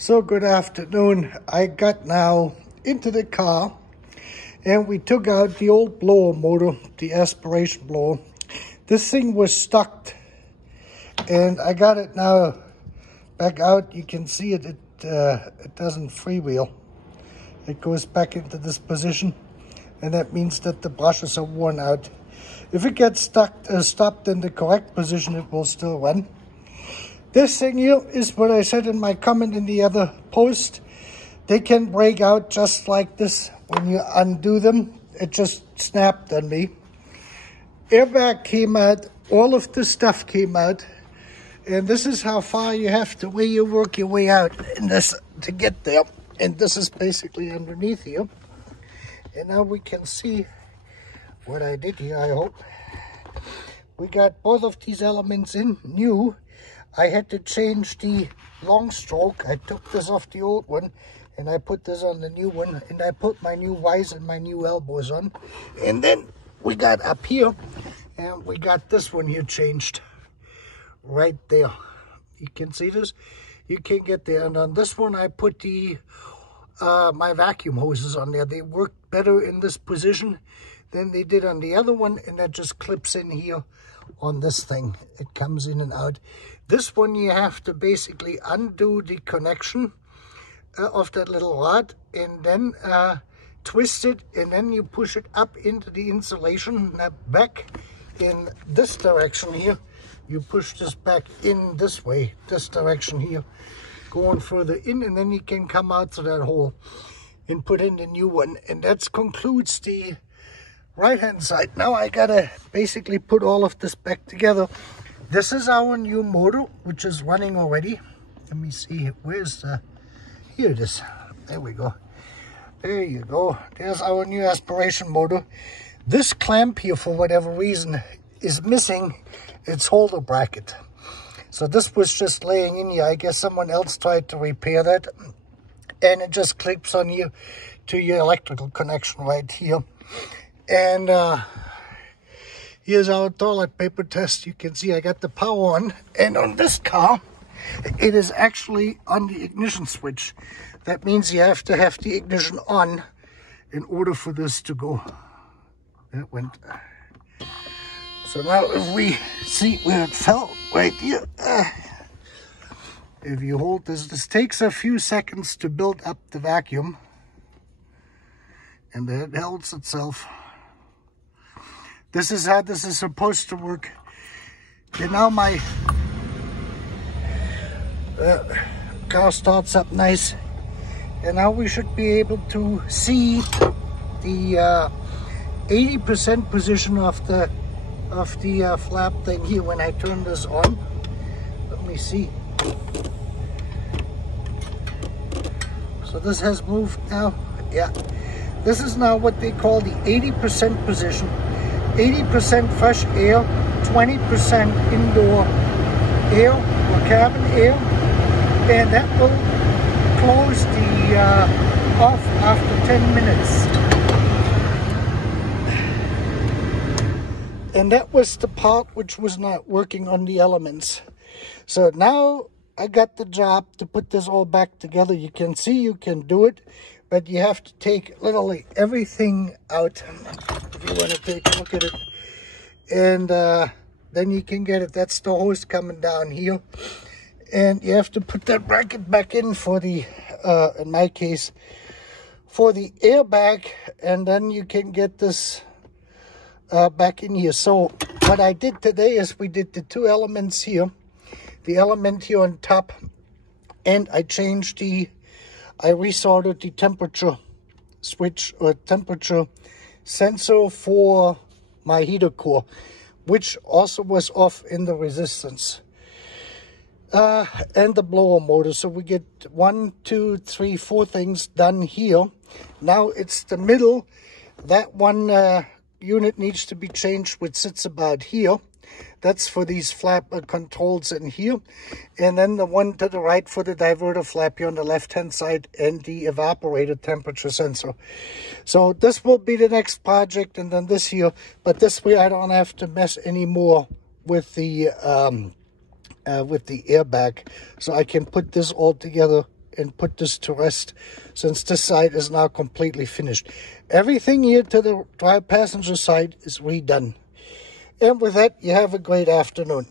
So good afternoon. I got now into the car and we took out the old blower motor, the aspiration blower. This thing was stuck and I got it now back out. You can see it doesn't freewheel. It goes back into this position and that means that the brushes are worn out. If it gets stopped in the correct position, it will still run. This thing here is what I said in my comment in the other post. They can break out just like this. When you undo them, it just snapped on me. Airbag came out, all of the stuff came out. And this is how far you have to work your way out in this to get there. And this is basically underneath here. And now we can see what I did here, I hope. We got both of these elements in, new. I had to change the long stroke. I took this off the old one and I put this on the new one, and I put my new Ys and my new elbows on. And then we got up here and we got this one here changed right there. You can see this, you can get there. And on this one I put the my vacuum hoses on there. They work better in this position than they did on the other one, and that just clips in here on this thing. It comes in and out. This one you have to basically undo the connection of that little rod and then twist it, and then you push it up into the insulation. Now back in this direction here, you push this back in this way, this direction here, going further in, and then you can come out to that hole and put in the new one. And that concludes the right hand side. Now I gotta basically put all of this back together. This is our new motor, which is running already. Let me see, where's the, here it is. There we go. There you go. There's our new aspiration motor. This clamp here, for whatever reason, is missing its holder bracket. So this was just laying in here. I guess someone else tried to repair that. And it just clips on you to your electrical connection right here. And here's our toilet paper test. You can see I got the power on. And on this car, it is actually on the ignition switch. That means you have to have the ignition on in order for this to go. That went. So now if we see where it fell, right here. If you hold this takes a few seconds to build up the vacuum. And then it holds itself. This is how this is supposed to work. And now my car starts up nice. And now we should be able to see the 80% position of the flap thing here when I turn this on. Let me see. So this has moved now. Yeah. This is now what they call the 80% position. 80% fresh air, 20% indoor air or cabin air, and that will close the off after 10 minutes. And that was the part which was not working on the elements. So now I got the job to put this all back together. You can see you can do it, but you have to take literally everything out if you want to take a look at it. And then you can get it. That's the hose coming down here. And you have to put that bracket back in for the, in my case, for the airbag. And then you can get this back in here. So what I did today is we did the two elements here. The element here on top. And I changed I resorted the temperature switch or temperature sensor for my heater core, which also was off in the resistance. And the blower motor. So we get 1, 2, 3, 4 things done here. Now it's the middle. That one unit needs to be changed, which sits about here. That's for these flap controls in here. And then the one to the right for the diverter flap here on the left-hand side and the evaporator temperature sensor. So this will be the next project, and then this here. But this way I don't have to mess anymore with the airbag. So I can put this all together and put this to rest, since this side is now completely finished. Everything here to the drive passenger side is redone. And with that, you have a great afternoon.